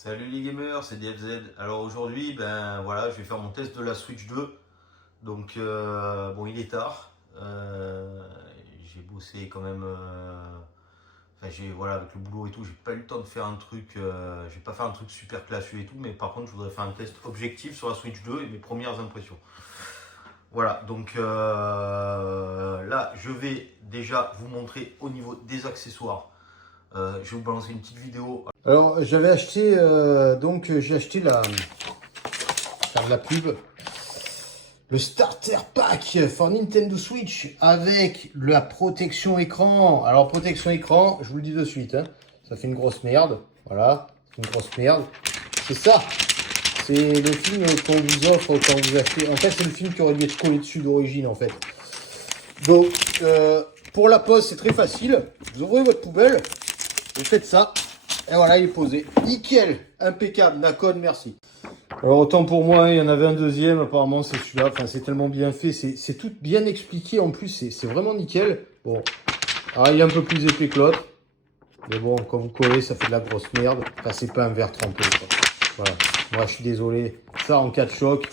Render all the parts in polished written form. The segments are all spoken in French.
Salut les gamers, c'est DFZ. Alors aujourd'hui, ben voilà, je vais faire mon test de la Switch 2. Donc bon, il est tard. J'ai bossé quand même. Enfin, voilà, avec le boulot et tout, j'ai pas eu le temps de faire un truc. Je vais pas faire un truc super classieux et tout, mais par contre, je voudrais faire un test objectif sur la Switch 2 et mes premières impressions. Voilà, donc là, je vais déjà vous montrer au niveau des accessoires. Je vais vous balancer une petite vidéo. Alors, j'avais acheté, j'ai acheté faire de la pub, le Starter Pack for Nintendo Switch avec la protection écran. Alors, protection écran, je vous le dis de suite, hein, ça fait une grosse merde. Voilà, c'est une grosse merde. C'est ça, c'est le film qu'on vous offre quand vous achetez. En fait, c'est le film qui aurait dû être collé dessus d'origine, en fait. Donc, pour la pose, c'est très facile. Vous ouvrez votre poubelle, vous faites ça. Et voilà, il est posé. Nickel, impeccable, Nakon, merci. Alors autant pour moi, il y en avait un deuxième, apparemment c'est celui-là. Enfin, c'est tellement bien fait, c'est tout bien expliqué en plus, c'est vraiment nickel. Bon, alors il est un peu plus épais que l'autre. Mais bon, quand vous collez, ça fait de la grosse merde. Enfin, c'est pas un verre trempé, quoi. Voilà, moi je suis désolé. Ça, en cas de choc,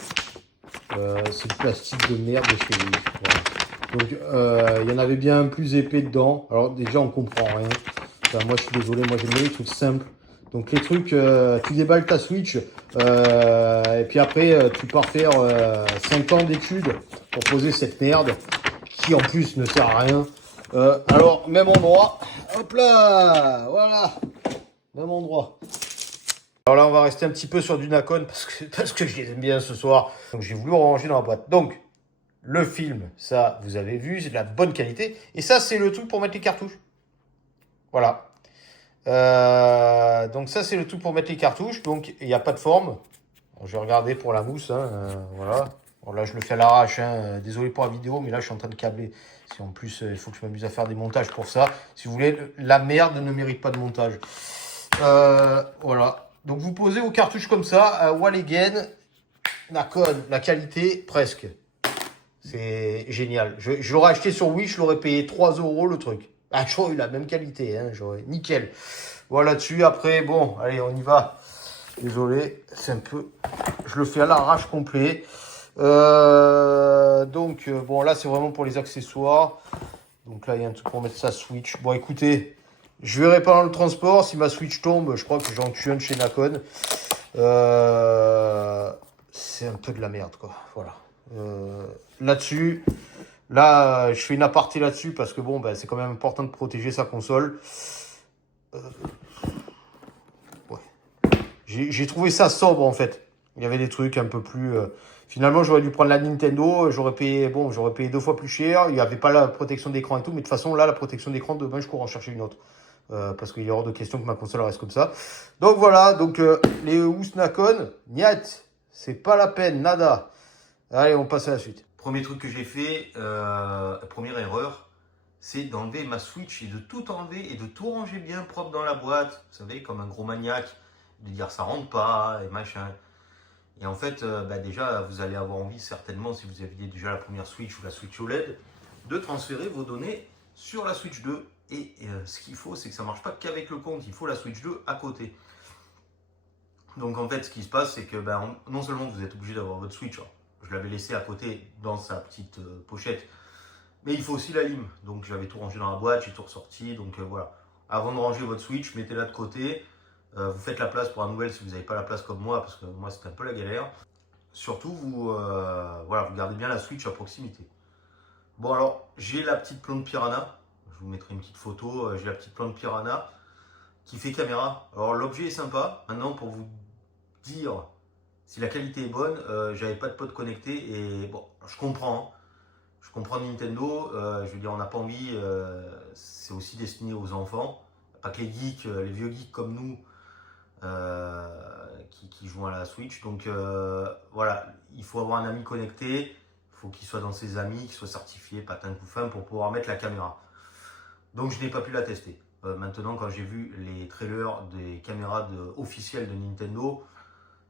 c'est du plastique de merde de chez lui. Voilà. Donc, il y en avait bien un plus épais dedans. Alors déjà, on comprend rien. Enfin, moi, je suis désolé. Moi, j'aime bien les trucs simples. Donc, les trucs, tu déballes ta Switch. Et puis après, tu pars faire 5 ans d'études pour poser cette merde. Qui, en plus, ne sert à rien. Alors, même endroit. Hop là. Voilà. Même endroit. Alors là, on va rester un petit peu sur du Nakon parce que je les aime bien ce soir. Donc, j'ai voulu ranger dans la boîte. Donc, le film, ça, vous avez vu, c'est de la bonne qualité. Et ça, c'est le truc pour mettre les cartouches. Voilà. Donc ça, c'est le truc pour mettre les cartouches. Donc, il n'y a pas de forme. Bon, je vais regarder pour la mousse. Hein, voilà. Bon, là, je le fais à l'arrache. Hein. Désolé pour la vidéo, mais là, je suis en train de câbler. Si en plus, il faut que je m'amuse à faire des montages pour ça. Si vous voulez, la merde ne mérite pas de montage. Voilà. Donc, vous posez vos cartouches comme ça. Wall again. Nakon, la qualité, presque. C'est génial. Je l'aurais acheté sur Wish, je l'aurais payé 3 € le truc. Ah, j'aurais eu la même qualité, hein, j'aurais. Nickel. Voilà dessus. Après, bon, allez, on y va. Désolé, c'est un peu. Je le fais à l'arrache complet. Bon, là, c'est vraiment pour les accessoires. Donc là, il y a un truc pour mettre sa Switch. Bon, écoutez, je verrai pas dans le transport. Si ma Switch tombe, je crois que j'en tue un chez Nakon. C'est un peu de la merde, quoi. Voilà. Là-dessus, là, je fais une aparté là-dessus parce que bon, ben, c'est quand même important de protéger sa console. Ouais. J'ai trouvé ça sobre en fait. Il y avait des trucs un peu plus. Finalement, j'aurais dû prendre la Nintendo. J'aurais payé 2 fois plus cher. Il n'y avait pas la protection d'écran et tout. Mais de toute façon, là, la protection d'écran, demain, je cours en chercher une autre. Parce qu'il y a hors de question que ma console reste comme ça. Donc voilà. Donc les Ousnakon, niet, c'est pas la peine, nada. Allez, on passe à la suite. Premier truc que j'ai fait, première erreur, c'est d'enlever ma Switch et de tout enlever et de tout ranger bien propre dans la boîte. Vous savez, comme un gros maniaque, de dire ça rentre pas et machin. Et en fait, déjà, vous allez avoir envie certainement, si vous aviez déjà la première Switch ou la Switch OLED, de transférer vos données sur la Switch 2. Et ce qu'il faut, c'est que ça ne marche pas qu'avec le compte, il faut la Switch 2 à côté. Donc en fait, ce qui se passe, c'est que non seulement vous êtes obligé d'avoir votre Switch, alors, je l'avais laissé à côté dans sa petite pochette, mais il faut aussi la lime. Donc j'avais tout rangé dans la boîte, j'ai tout ressorti. Donc voilà. Avant de ranger votre Switch, mettez-la de côté. Vous faites la place pour la nouvelle si vous n'avez pas la place comme moi, parce que moi c'était un peu la galère. Surtout, vous gardez bien la Switch à proximité. Bon alors, j'ai la petite plante Piranha. Je vous mettrai une petite photo. J'ai la petite plante Piranha qui fait caméra. Alors l'objet est sympa. Maintenant, pour vous dire si la qualité est bonne, j'avais pas de pod connecté et bon, je comprends. Hein. Je comprends Nintendo, je veux dire, on n'a pas envie, c'est aussi destiné aux enfants, pas que les geeks, les vieux geeks comme nous qui jouent à la Switch. Donc voilà, il faut avoir un ami connecté, il faut qu'il soit dans ses amis, qu'il soit certifié patin couffin pour pouvoir mettre la caméra. Donc je n'ai pas pu la tester. Maintenant, quand j'ai vu les trailers des caméras officielles de Nintendo,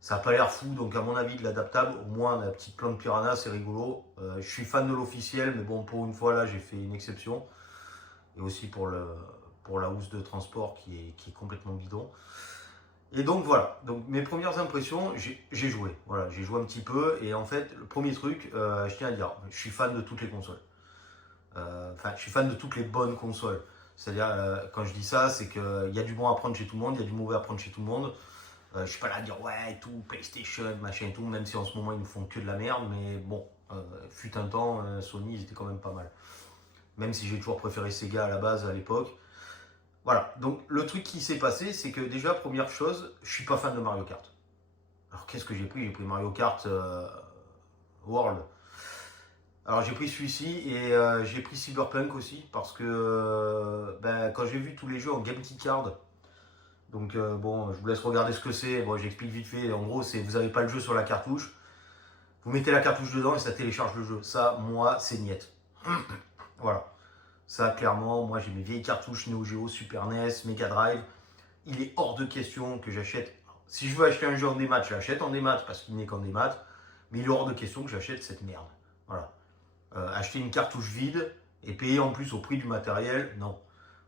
ça n'a pas l'air fou, donc à mon avis de l'adaptable, au moins la petite plante Piranha, c'est rigolo. Je suis fan de l'officiel, mais bon, pour une fois là, j'ai fait une exception. Et aussi pour la housse de transport qui est complètement bidon. Et donc voilà, donc mes premières impressions, j'ai joué. Voilà, j'ai joué un petit peu et en fait, le premier truc, je tiens à dire, je suis fan de toutes les consoles. Enfin, je suis fan de toutes les bonnes consoles. C'est-à-dire, quand je dis ça, c'est qu'il y a du bon à prendre chez tout le monde, il y a du mauvais à prendre chez tout le monde. Je suis pas là à dire ouais et tout, PlayStation, machin et tout, même si en ce moment ils ne font que de la merde, mais bon, fut un temps, Sony ils étaient quand même pas mal. Même si j'ai toujours préféré Sega à la base à l'époque. Voilà, donc le truc qui s'est passé, c'est que déjà, première chose, je suis pas fan de Mario Kart. Alors qu'est-ce que j'ai pris? J'ai pris Mario Kart World. Alors j'ai pris celui-ci et j'ai pris Cyberpunk aussi parce que ben, quand j'ai vu tous les jeux en Game Key Card, donc bon, je vous laisse regarder ce que c'est. Bon, j'explique vite fait. En gros, c'est vous n'avez pas le jeu sur la cartouche, vous mettez la cartouche dedans et ça télécharge le jeu. Ça, moi, c'est niette. Voilà. Ça, clairement, moi j'ai mes vieilles cartouches Neo Geo, Super NES, Mega Drive. Il est hors de question que j'achète. Si je veux acheter un jeu en démat, je l'achète en démat parce qu'il n'est qu'en démat. Mais il est hors de question que j'achète cette merde. Voilà. Acheter une cartouche vide et payer en plus au prix du matériel, non.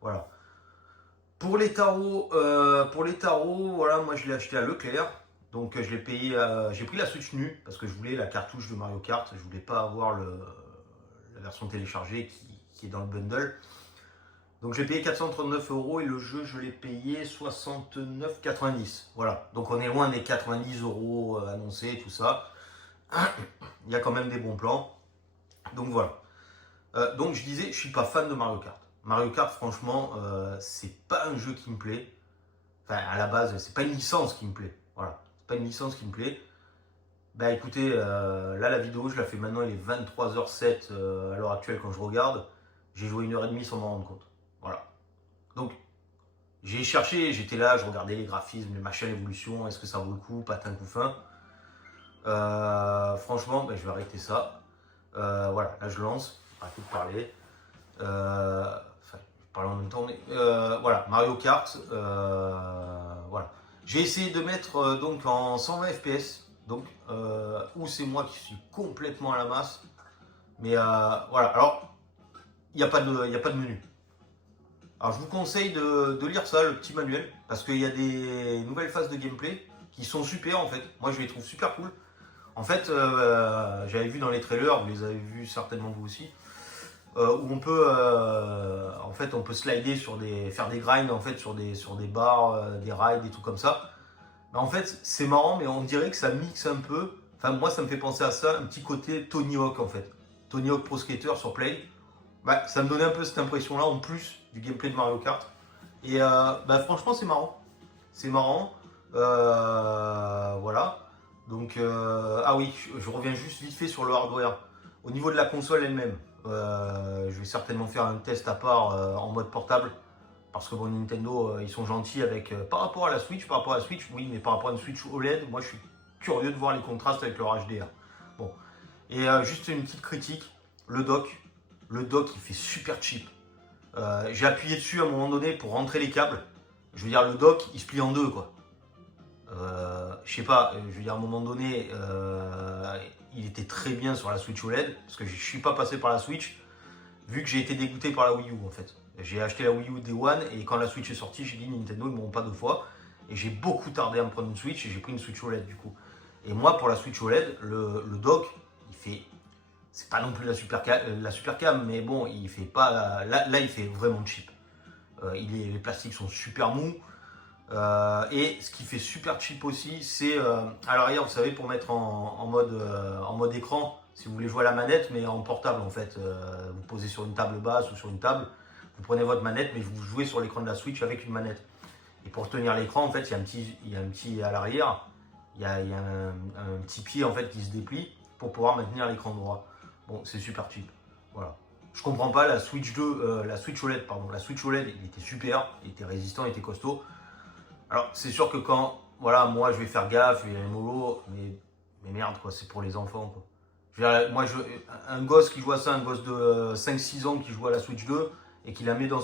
Voilà. Pour les tarots, voilà, moi je l'ai acheté à Leclerc. Donc je l'ai payé, j'ai pris la Switch nue parce que je voulais la cartouche de Mario Kart. Je voulais pas avoir la version téléchargée qui est dans le bundle. Donc j'ai payé 439 € et le jeu je l'ai payé 69,90. Voilà. Donc on est loin des 90 € annoncés, tout ça. Il y a quand même des bons plans. Donc voilà. Donc je disais, je suis pas fan de Mario Kart. Mario Kart, franchement, c'est pas un jeu qui me plaît. Enfin, à la base, c'est pas une licence qui me plaît. Voilà, c'est pas une licence qui me plaît. Bah écoutez, là la vidéo, je la fais maintenant, il est 23h07 à l'heure actuelle quand je regarde. J'ai joué 1h30 sans m'en rendre compte. Voilà. Donc, j'ai cherché, j'étais là, je regardais les graphismes, les machins, l'évolution, est-ce que ça vaut le coup, patin couffin. Franchement, bah, je vais arrêter ça. Voilà, là je lance, arrêtez de parler. Enfin, je parle en même temps, mais voilà, Mario Kart. Voilà. J'ai essayé de mettre donc en 120 FPS, donc où c'est moi qui suis complètement à la masse. Mais voilà, alors il n'y a pas de menu. Alors je vous conseille de lire ça, le petit manuel, parce qu'il y a des nouvelles phases de gameplay qui sont super en fait. Moi je les trouve super cool. En fait, j'avais vu dans les trailers, vous les avez vus certainement vous aussi, où on peut, en fait, on peut slider faire des grinds en fait sur des barres, des rails, des trucs comme ça. Mais en fait, c'est marrant, mais on dirait que ça mixe un peu. Enfin, moi, ça me fait penser à ça, un petit côté Tony Hawk en fait. Tony Hawk Pro Skater sur Play. Bah, ça me donnait un peu cette impression-là en plus du gameplay de Mario Kart. Et bah, franchement, c'est marrant. C'est marrant. Voilà. Donc, ah oui, je reviens juste vite fait sur le hardware. Au niveau de la console elle-même, je vais certainement faire un test à part en mode portable. Parce que bon, Nintendo, ils sont gentils avec. Par rapport à la Switch, oui, mais par rapport à une Switch OLED, moi je suis curieux de voir les contrastes avec leur HDR. Bon. Et juste une petite critique, le dock. Le dock, il fait super cheap. J'ai appuyé dessus à un moment donné pour rentrer les câbles. Je veux dire, le dock, il se plie en deux, quoi. Je sais pas, je veux dire, à un moment donné, il était très bien sur la Switch OLED, parce que je suis pas passé par la Switch, vu que j'ai été dégoûté par la Wii U, en fait. J'ai acheté la Wii U Day One, et quand la Switch est sortie, j'ai dit Nintendo, ils m'auront pas deux fois. Et j'ai beaucoup tardé à me prendre une Switch, et j'ai pris une Switch OLED, du coup. Et moi, pour la Switch OLED, le dock, il fait... C'est pas non plus la super cam, mais bon, il fait pas... Là, il fait vraiment cheap. Les plastiques sont super mous. Et ce qui fait super cheap aussi, c'est à l'arrière, vous savez, pour mettre en mode écran, si vous voulez jouer à la manette, mais en portable en fait. Vous posez sur une table basse ou sur une table, vous prenez votre manette, mais vous jouez sur l'écran de la Switch avec une manette. Et pour tenir l'écran, en fait, il y a un petit à l'arrière, il y a un petit pied en fait qui se déplie pour pouvoir maintenir l'écran droit. Bon, c'est super cheap. Voilà. Je comprends pas la Switch OLED, pardon. La Switch OLED, il était super, il était résistant, il était costaud. Alors, c'est sûr que quand, voilà, moi je vais faire gaffe, il y a les mollo, mais merde, quoi, c'est pour les enfants, quoi. Je veux dire, moi, un gosse qui joue à ça, un gosse de 5-6 ans qui joue à la Switch 2 et qui la met dans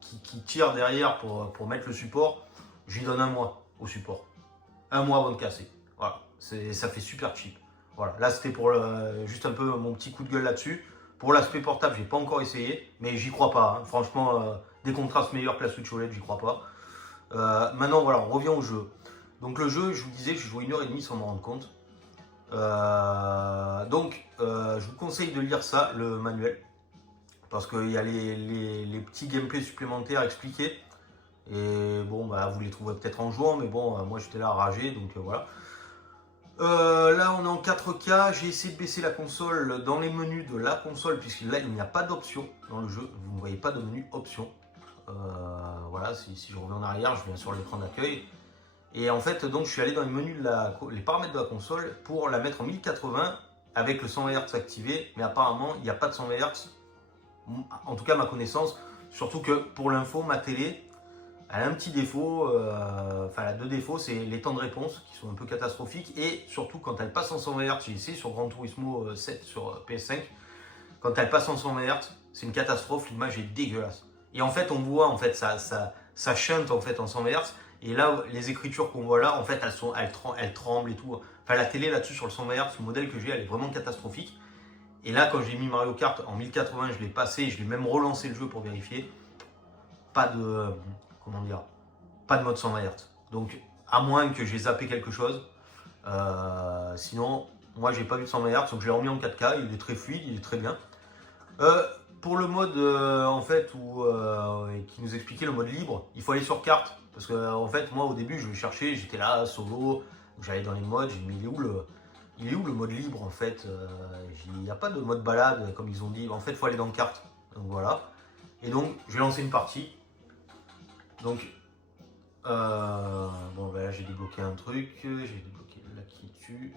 qui tire derrière pour mettre le support, je lui donne un mois au support. Un mois avant de casser. Voilà, ça fait super cheap. Voilà, là c'était pour juste un peu mon petit coup de gueule là-dessus. Pour l'aspect portable, j'ai pas encore essayé, mais j'y crois pas. Hein. Franchement, des contrastes meilleurs que la Switch OLED, j'y crois pas. Maintenant, voilà, on revient au jeu. Donc le jeu, je vous disais, je joué 1h30 sans me rendre compte. Je vous conseille de lire ça, le manuel, parce qu'il y a les petits gameplays supplémentaires expliqués. Et bon, bah, vous les trouverez peut-être en jouant, mais bon, moi j'étais là à rager, donc voilà. Là, on est en 4K. J'ai essayé de baisser la console dans les menus de la console, puisque là, il n'y a pas d'option dans le jeu. Vous ne voyez pas de menu option. Voilà, si je reviens en arrière, je viens sur l'écran d'accueil. Et en fait, donc, je suis allé dans les menus les paramètres de la console pour la mettre en 1080 avec le 120 Hz activé. Mais apparemment, il n'y a pas de 120 Hz. En tout cas, à ma connaissance. Surtout que pour l'info, ma télé, elle a un petit défaut, elle a deux défauts, c'est les temps de réponse qui sont un peu catastrophiques et surtout quand elle passe en 120 Hz, j'ai essayé sur Gran Turismo 7 sur PS5, quand elle passe en 120 Hz, c'est une catastrophe, l'image est dégueulasse. Et en fait, on voit en fait ça chante en fait en 120 Hz et là, les écritures qu'on voit là, en fait, elles tremblent et tout. Enfin, la télé là-dessus sur le 120 Hz, le modèle que j'ai, elle est vraiment catastrophique. Et là, quand j'ai mis Mario Kart en 1080, je l'ai passé, je l'ai même relancé le jeu pour vérifier. Pas de comment dire, pas de mode 120 Hz. Donc, à moins que j'ai zappé quelque chose. Sinon, moi, j'ai pas vu de 120 Hz, donc je l'ai remis en 4K. Il est très fluide, il est très bien. Pour le mode, en fait, qui nous expliquait le mode libre, il faut aller sur carte. Parce que, en fait, moi, au début, je cherchais, j'étais là, solo, j'allais dans les modes, j'ai mis, il est où le mode libre, en fait il n'y a pas de mode balade, comme ils ont dit. En fait, il faut aller dans carte. Donc, voilà. Et donc, j'ai lancé une partie. Donc, bon, ben là j'ai débloqué un truc, j'ai débloqué là qui tue.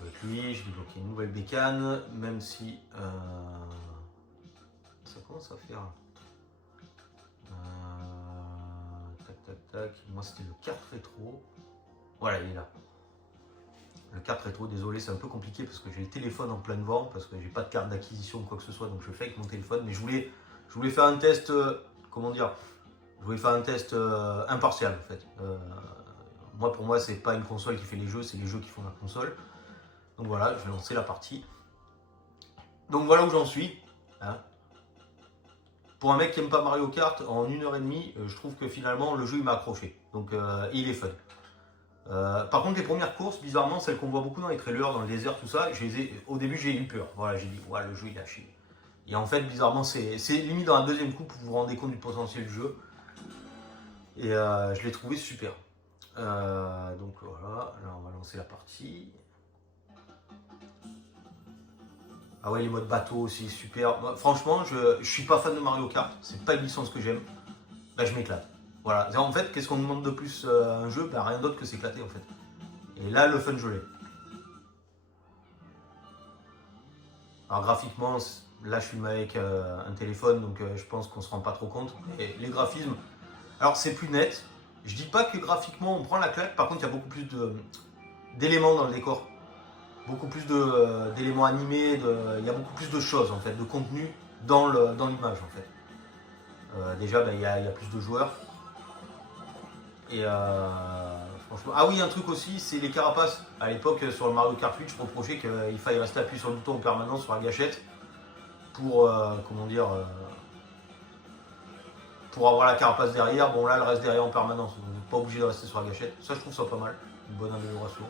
Avec lui, j'ai débloqué une nouvelle bécane, même si ça commence à faire. Tac, tac, tac. Moi, c'était le kart rétro. Voilà, il est là. Le kart rétro, désolé, c'est un peu compliqué parce que j'ai le téléphone en pleine vent, parce que j'ai pas de carte d'acquisition ou quoi que ce soit, donc je le fais avec mon téléphone, mais je voulais faire un test, comment dire, je voulais faire un test impartial en fait. Pour moi, c'est pas une console qui fait les jeux, c'est les jeux qui font la console. Donc voilà, je vais lancer la partie. Donc voilà où j'en suis. Hein. Pour un mec qui aime pas Mario Kart, en 1h30, je trouve que finalement le jeu il m'a accroché. Donc il est fun. Par contre, les premières courses, bizarrement, celles qu'on voit beaucoup dans les trailers, dans le désert, tout ça, au début j'ai eu peur. Voilà, j'ai dit, ouais, le jeu il a chier. Et en fait, bizarrement, c'est limite dans la deuxième coupe, vous vous rendez compte du potentiel du jeu. Et je l'ai trouvé super. Donc voilà, là on va lancer la partie. Ah ouais, les modes bateau aussi, super. Moi, franchement, je suis pas fan de Mario Kart, c'est pas une licence que j'aime. Bah, je m'éclate. Voilà. En fait, qu'est-ce qu'on demande de plus à un jeu? Bah, rien d'autre que s'éclater en fait. Et là, le fun, je l'ai. Alors graphiquement, là je filme avec un téléphone, donc je pense qu'on se rend pas trop compte. Et les graphismes, alors c'est plus net. Je dis pas que graphiquement on prend la claque, par contre il y a beaucoup plus d'éléments dans le décor. Beaucoup plus d'éléments animés, il y a beaucoup plus de choses en fait, de contenu dans l'image en fait. Déjà il y a plus de joueurs. Et franchement. Ah oui, un truc aussi, c'est les carapaces. À l'époque, sur le Mario Kart 8, je reprochais qu'il fallait rester appuyé sur le bouton en permanence sur la gâchette pour, comment dire, pour avoir la carapace derrière. Bon, là, elle reste derrière en permanence. Donc, vous n'êtes pas obligé de rester sur la gâchette. Ça, je trouve ça pas mal. Une bonne amélioration.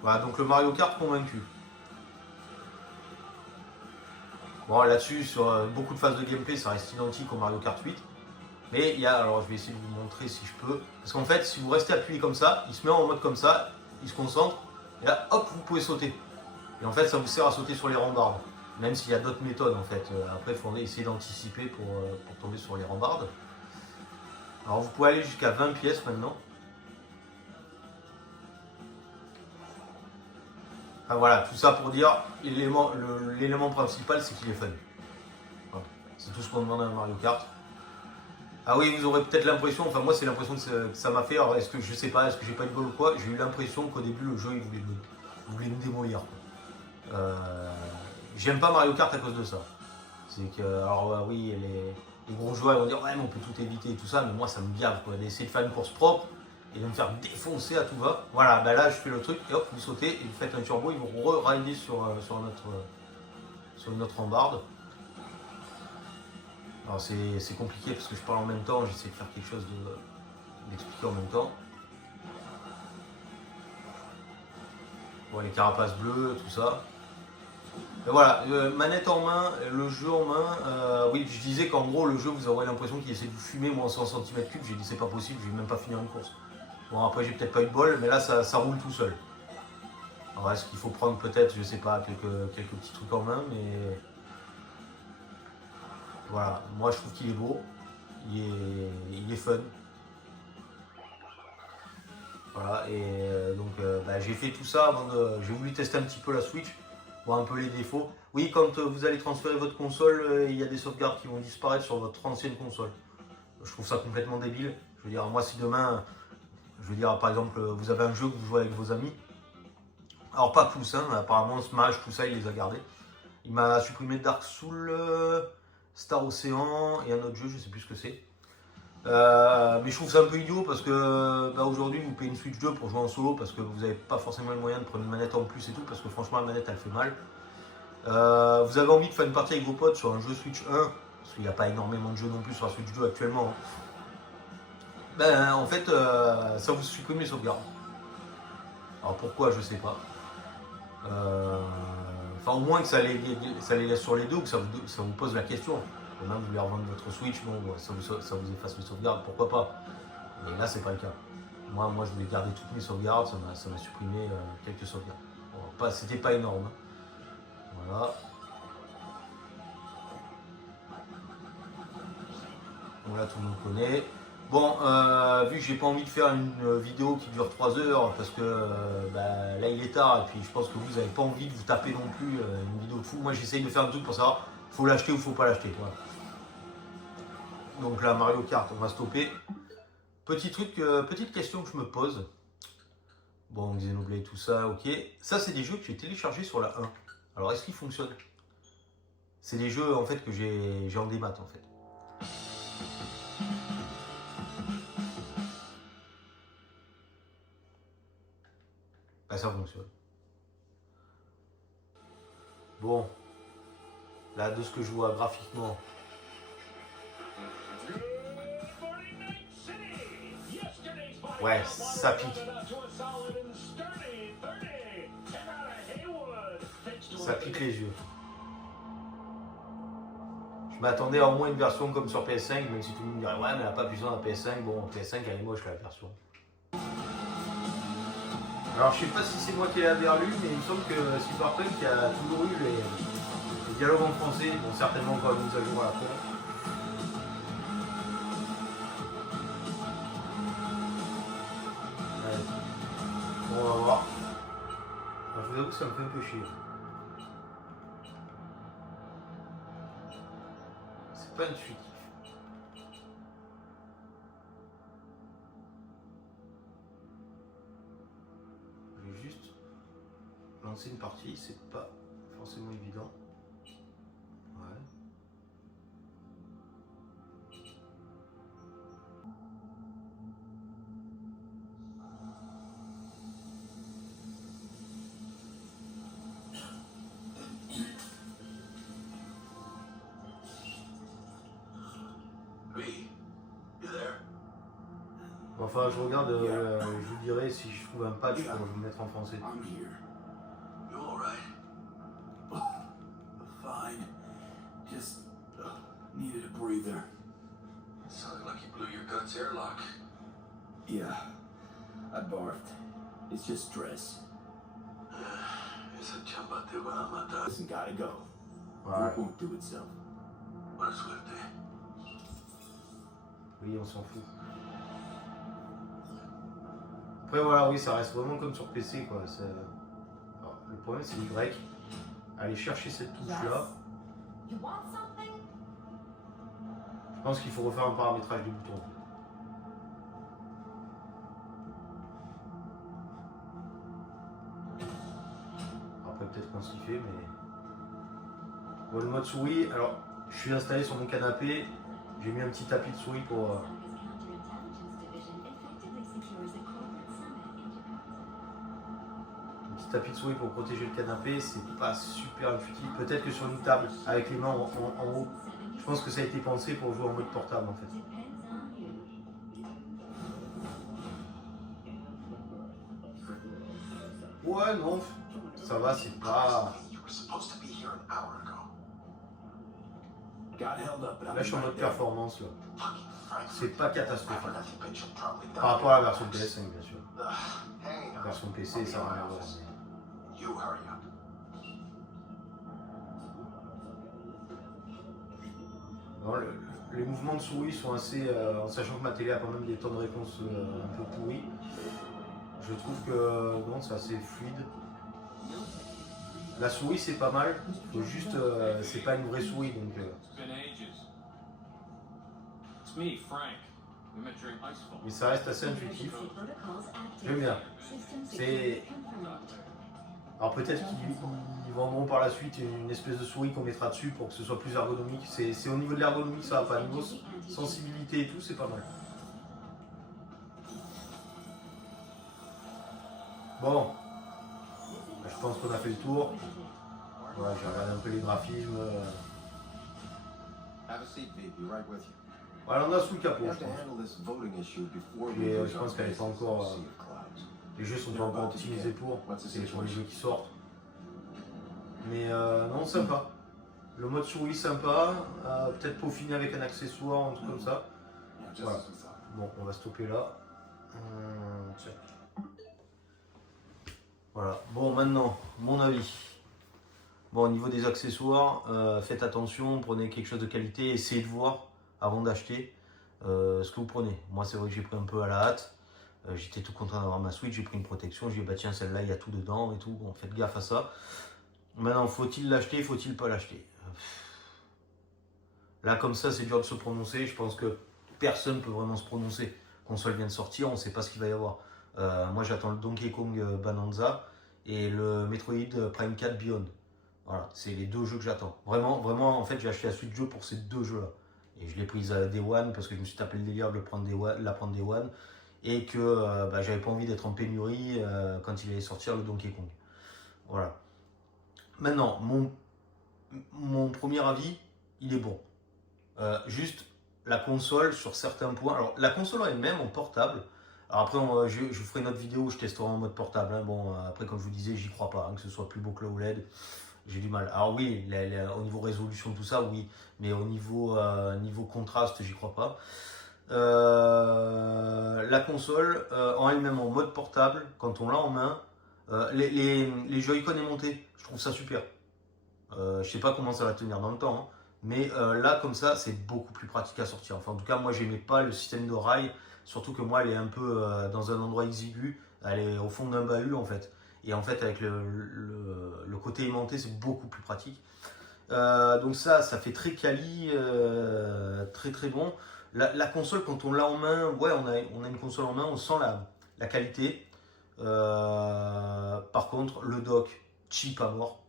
Voilà, donc le Mario Kart convaincu. Bon, là-dessus, sur beaucoup de phases de gameplay, ça reste identique au Mario Kart 8. Mais il y a, alors je vais essayer de vous montrer si je peux. Parce qu'en fait, si vous restez appuyé comme ça, il se met en mode comme ça, il se concentre, et là, hop, vous pouvez sauter. Et en fait, ça vous sert à sauter sur les rambardes. Même s'il y a d'autres méthodes en fait. Après, il faut essayer d'anticiper pour tomber sur les rambardes. Alors, vous pouvez aller jusqu'à 20 pièces maintenant. Enfin, voilà, tout ça pour dire, l'élément principal, c'est qu'il est fun. Voilà. C'est tout ce qu'on demande à un Mario Kart. Ah oui, vous aurez peut-être l'impression, enfin moi c'est l'impression que ça m'a fait, alors est-ce que je sais pas, est-ce que j'ai pas une bol ou quoi, j'ai eu l'impression qu'au début le jeu il voulait me démolir. J'aime pas Mario Kart à cause de ça. C'est que, alors oui, les gros joueurs vont dire ouais mais on peut tout éviter et tout ça, mais moi ça me gave quoi, d'essayer de faire une course propre et de me faire défoncer à tout va. Voilà, ben là je fais le truc et hop, vous sautez et vous faites un turbo, ils vont re-rider sur notre rambarde. Alors c'est compliqué parce que je parle en même temps, j'essaie de faire quelque chose d'expliquer en même temps. Bon, les carapaces bleues, tout ça. Et voilà, manette en main, le jeu en main. Oui, je disais qu'en gros, le jeu, vous aurez l'impression qu'il essaie de vous fumer moi en 100 cm3. J'ai dit, c'est pas possible, je vais même pas finir une course. Bon, après, j'ai peut-être pas eu de bol, mais là, ça roule tout seul. Alors, est-ce qu'il faut prendre peut-être, je sais pas, quelques petits trucs en main, mais. Voilà, moi, je trouve qu'il est beau. Il est fun. Voilà, et donc j'ai fait tout ça avant de. J'ai voulu tester un petit peu la Switch, voir un peu les défauts. Oui, quand vous allez transférer votre console, il y a des sauvegardes qui vont disparaître sur votre ancienne console. Je trouve ça complètement débile. Je veux dire, moi, si demain, je veux dire, par exemple, vous avez un jeu que vous jouez avec vos amis, alors pas tous, hein, apparemment Smash, tout ça, il les a gardés. Il m'a supprimé Dark Souls, Star Ocean et un autre jeu, je sais plus ce que c'est. Mais je trouve ça un peu idiot parce que aujourd'hui vous payez une Switch 2 pour jouer en solo parce que vous n'avez pas forcément les moyens de prendre une manette en plus et tout parce que franchement la manette elle fait mal. Vous avez envie de faire une partie avec vos potes sur un jeu Switch 1 parce qu'il n'y a pas énormément de jeux non plus sur la Switch 2 actuellement. En fait ça vous supprime les sauvegardes. Alors pourquoi je sais pas. Enfin au moins que ça les laisse sur les deux ou que ça vous pose la question. Demain vous voulez revendre votre Switch, bon, ça vous efface les sauvegardes, pourquoi pas. Mais là, c'est pas le cas. Moi je voulais garder toutes mes sauvegardes, ça m'a supprimé quelques sauvegardes. Bon, c'était pas énorme. Voilà. Voilà, tout le monde connaît. Bon, vu que j'ai pas envie de faire une vidéo qui dure 3 heures, parce que là il est tard, et puis je pense que vous n'avez pas envie de vous taper non plus une vidéo de fou. Moi j'essaye de faire un truc pour savoir, faut l'acheter ou faut pas l'acheter. Voilà. Donc là, Mario Kart, on va stopper. Petit truc, petite question que je me pose. Bon, Xenoblade, tout ça, ok. Ça, c'est des jeux que j'ai téléchargés sur la 1. Alors, est-ce qu'ils fonctionnent? C'est des jeux, en fait, que j'ai en démat, en fait. Ça fonctionne. Bon. Là, de ce que je vois graphiquement. Ouais, ça pique. Ça pique les yeux. Je m'attendais à au moins une version comme sur PS5, même si tout le monde me dirait ouais mais elle n'a pas besoin d'un PS5, bon PS5 elle est moche la version. Alors je sais pas si c'est moi qui l'ai lu, mais il me semble que Cyberpunk qui a toujours eu les dialogues en français, bon certainement encore une mise à jour à la con. Ouais. Bon, on va voir. Alors, je vous avoue que ça me fait un peu chier. C'est pas intuitif. Je vais juste lancer une partie, c'est pas forcément évident. Ouais. Enfin, je regarde, je vous dirai si je trouve un patch pour vous mettre en français. Fine. Just needed a breather. Sounded like you blew your guts airlock. Yeah, I barfed. It's just stress. Listen, gotta go. Ouais. Won't do itself. Oui, on s'en fout. Après voilà, oui, ça reste vraiment comme sur PC quoi. Alors, le problème c'est Y. Aller chercher cette touche là. Je pense qu'il faut refaire un paramétrage des boutons. Après peut-être qu'on s'y fait, mais. Bon, le mode souris, alors je suis installé sur mon canapé. J'ai mis un petit tapis de souris pour. Tapis de souris pour protéger le canapé, c'est pas super intuitif. Peut-être que sur une table avec les mains en haut, je pense que ça a été pensé pour jouer en mode portable en fait. Ouais, non, ça va, c'est pas... Là, je suis en mode performance, là. C'est pas catastrophique. Par rapport à la version PS5, bien sûr. La version PC, ça va rien voir. Bon, les mouvements de souris sont assez... en sachant que ma télé a quand même des temps de réponse un peu pourris, je trouve que non, c'est assez fluide. La souris, c'est pas mal. Faut juste... c'est pas une vraie souris, donc... Mais ça reste assez intuitif. J'aime bien. C'est... Alors peut-être qu'ils vendront par la suite une espèce de souris qu'on mettra dessus pour que ce soit plus ergonomique. C'est au niveau de l'ergonomie, ça va pas. Au niveau sensibilité et tout, c'est pas mal. Bon, je pense qu'on a fait le tour. Voilà, j'ai regardé un peu les graphismes. Voilà, on a sous le capot, je pense. Mais je pense qu'elle n'est pas encore... les jeux sont pas encore optimisés pour. C'est pour les jeux qui sortent. Mais non, sympa. Le mode souris sympa. Peut-être peaufiner avec un accessoire, un truc comme ça. Voilà. Bon, on va stopper là. Tiens. Voilà. Bon, maintenant, mon avis. Bon, au niveau des accessoires, faites attention, prenez quelque chose de qualité, essayez de voir avant d'acheter ce que vous prenez. Moi, c'est vrai que j'ai pris un peu à la hâte. J'étais tout content d'avoir ma Switch, j'ai pris une protection, j'ai dit bah tiens, celle-là, il y a tout dedans et tout. Bon, faites gaffe à ça. Maintenant, faut-il l'acheter, faut-il pas l'acheter? Là, comme ça, c'est dur de se prononcer. Je pense que personne ne peut vraiment se prononcer. La console vient de sortir, on ne sait pas ce qu'il va y avoir. Moi, j'attends le Donkey Kong Bonanza et le Metroid Prime 4 Beyond. Voilà, c'est les deux jeux que j'attends. Vraiment, vraiment, en fait, j'ai acheté la Switch 2 pour ces deux jeux-là. Et je l'ai prise à Day One parce que je me suis tapé le délire de la prendre Day One. Et que j'avais pas envie d'être en pénurie quand il allait sortir le Donkey Kong. Voilà. Maintenant, mon premier avis, il est bon. Juste la console sur certains points. Alors, la console elle-même en portable. Alors après, je ferai une autre vidéo où je testerai en mode portable. Hein. Bon, après, comme je vous disais, j'y crois pas. Hein, que ce soit plus beau que le OLED, j'ai du mal. Alors oui, au niveau résolution, tout ça, oui. Mais au niveau contraste, j'y crois pas. La console en elle-même en mode portable, quand on l'a en main, les Joy-Con aimantés, je trouve ça super. Je sais pas comment ça va tenir dans le temps, hein, mais là comme ça c'est beaucoup plus pratique à sortir. Enfin en tout cas moi j'aimais pas le système de rail, surtout que moi elle est un peu dans un endroit exigu, elle est au fond d'un bahut en fait. Et en fait avec le côté aimanté c'est beaucoup plus pratique. Donc ça fait très quali, très très bon. La console, quand on l'a en main, ouais, on a une console en main, on sent la qualité. Par contre, le dock, cheap à mort.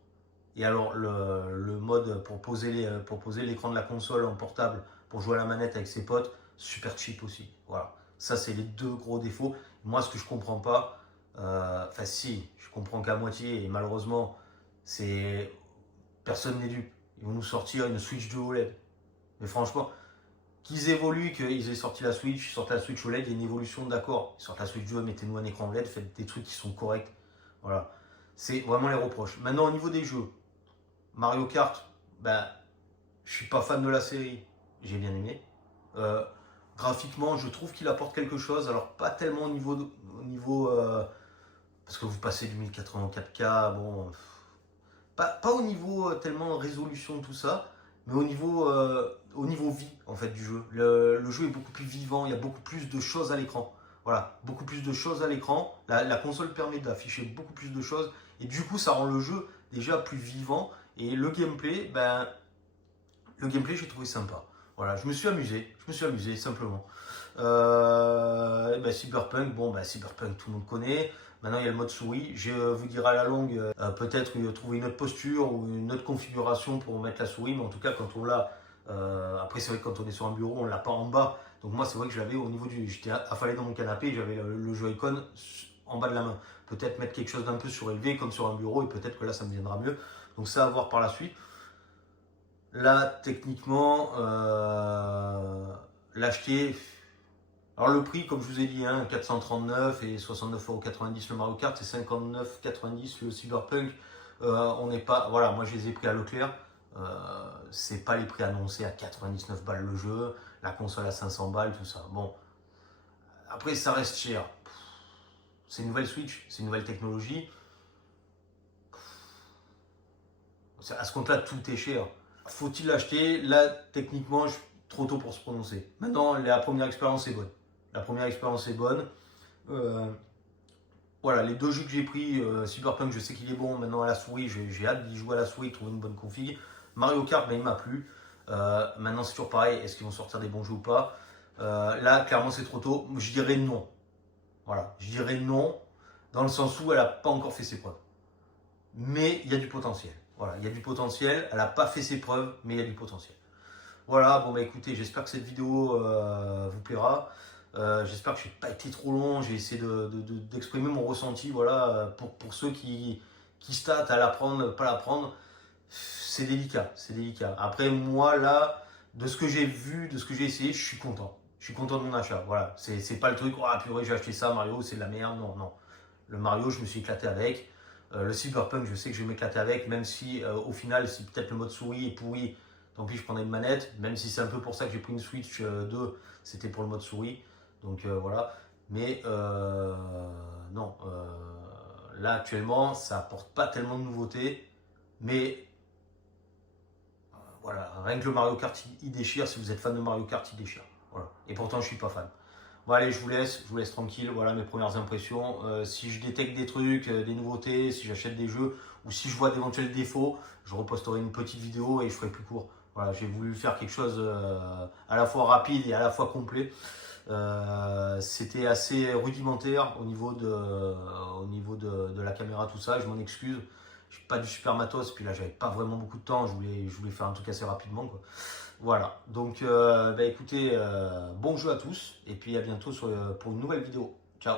Et alors, le mode pour poser l'écran de la console en portable, pour jouer à la manette avec ses potes, super cheap aussi. Voilà. Ça, c'est les deux gros défauts. Moi, ce que je comprends pas, enfin si, je comprends qu'à moitié, et malheureusement, c'est personne n'est dupe. Ils vont nous sortir une Switch 2 OLED. Mais franchement, qu'ils évoluent, qu'ils aient sorti la Switch, ils sortent la Switch OLED, il y a une évolution, d'accord. Ils sortent la Switch 2, mettez-nous un écran OLED, faites des trucs qui sont corrects. Voilà. C'est vraiment les reproches. Maintenant, au niveau des jeux, Mario Kart, ben, je suis pas fan de la série. J'ai bien aimé. Graphiquement, je trouve qu'il apporte quelque chose. Alors, pas tellement au niveau parce que vous passez du 1084K, bon... Pas au niveau tellement résolution, tout ça, mais au niveau vie en fait du jeu. Le jeu est beaucoup plus vivant, il y a beaucoup plus de choses à l'écran. Voilà, beaucoup plus de choses à l'écran. La console permet d'afficher beaucoup plus de choses et du coup ça rend le jeu déjà plus vivant. Et le gameplay, j'ai trouvé sympa. Voilà, je me suis amusé simplement. Cyberpunk, Cyberpunk tout le monde connaît. Maintenant il y a le mode souris. Je vous dirai à la longue, peut-être trouver une autre posture ou une autre configuration pour mettre la souris. Mais en tout cas, quand on l'a, après c'est vrai que quand on est sur un bureau, on l'a pas en bas. Donc moi c'est vrai que je l'avais au niveau j'étais affalé dans mon canapé et j'avais le Joy-Con en bas de la main. Peut-être mettre quelque chose d'un peu surélevé comme sur un bureau et peut-être que là ça me viendra mieux. Donc ça à voir par la suite. Là, techniquement, l'acheter. Alors le prix, comme je vous ai dit, hein, 439 et 69,90€ le Mario Kart et 59,90€ le Cyberpunk. On n'est pas. Voilà, moi je les ai pris à Leclerc. C'est pas les prix annoncés à 99 balles le jeu, la console à 500 balles, tout ça. Bon, après ça reste cher. C'est une nouvelle Switch, c'est une nouvelle technologie. À ce compte-là, tout est cher. Faut-il l'acheter? Là, techniquement, trop tôt pour se prononcer. Maintenant, la première expérience est bonne. La première expérience est bonne. Voilà, les deux jeux que j'ai pris, Cyberpunk, je sais qu'il est bon. Maintenant, à la souris, j'ai hâte d'y jouer à la souris, trouver une bonne config. Mario Kart, ben, il m'a plu. Maintenant, c'est toujours pareil. Est-ce qu'ils vont sortir des bons jeux ou pas? Là, clairement, c'est trop tôt. Je dirais non. Voilà, je dirais non, dans le sens où elle n'a pas encore fait ses preuves. Mais il y a du potentiel. Voilà, il y a du potentiel. Elle n'a pas fait ses preuves, mais il y a du potentiel. Voilà, bon bah écoutez, j'espère que cette vidéo vous plaira. J'espère que je n'ai pas été trop long. J'ai essayé d'exprimer mon ressenti. Voilà, pour ceux qui se tâtent à la prendre, pas la prendre, c'est délicat, c'est délicat. Après, moi là, de ce que j'ai vu, de ce que j'ai essayé, je suis content. Je suis content de mon achat. Voilà, c'est pas le truc, oh purée, j'ai acheté ça, Mario, c'est de la merde. Non, non. Le Mario, je me suis éclaté avec. Le Cyberpunk, je sais que je vais m'éclater avec, même si au final, si peut-être le mode souris est pourri, tant pis, je prendrai une manette. Même si c'est un peu pour ça que j'ai pris une Switch 2, c'était pour le mode souris. Donc voilà. Mais non, là actuellement, ça apporte pas tellement de nouveautés. Mais voilà, rien que le Mario Kart, il déchire. Si vous êtes fan de Mario Kart, il déchire. Voilà. Et pourtant, je suis pas fan. Bon allez, je vous laisse tranquille, voilà mes premières impressions. Si je détecte des trucs, des nouveautés, si j'achète des jeux ou si je vois d'éventuels défauts, je reposterai une petite vidéo et je ferai plus court. Voilà, j'ai voulu faire quelque chose à la fois rapide et à la fois complet. C'était assez rudimentaire au niveau de la caméra, tout ça, je m'en excuse. Je suis pas du super matos, puis là j'avais pas vraiment beaucoup de temps, je voulais faire un truc assez rapidement, quoi. Voilà, donc bah écoutez, bon jeu à tous, et puis à bientôt pour une nouvelle vidéo. Ciao!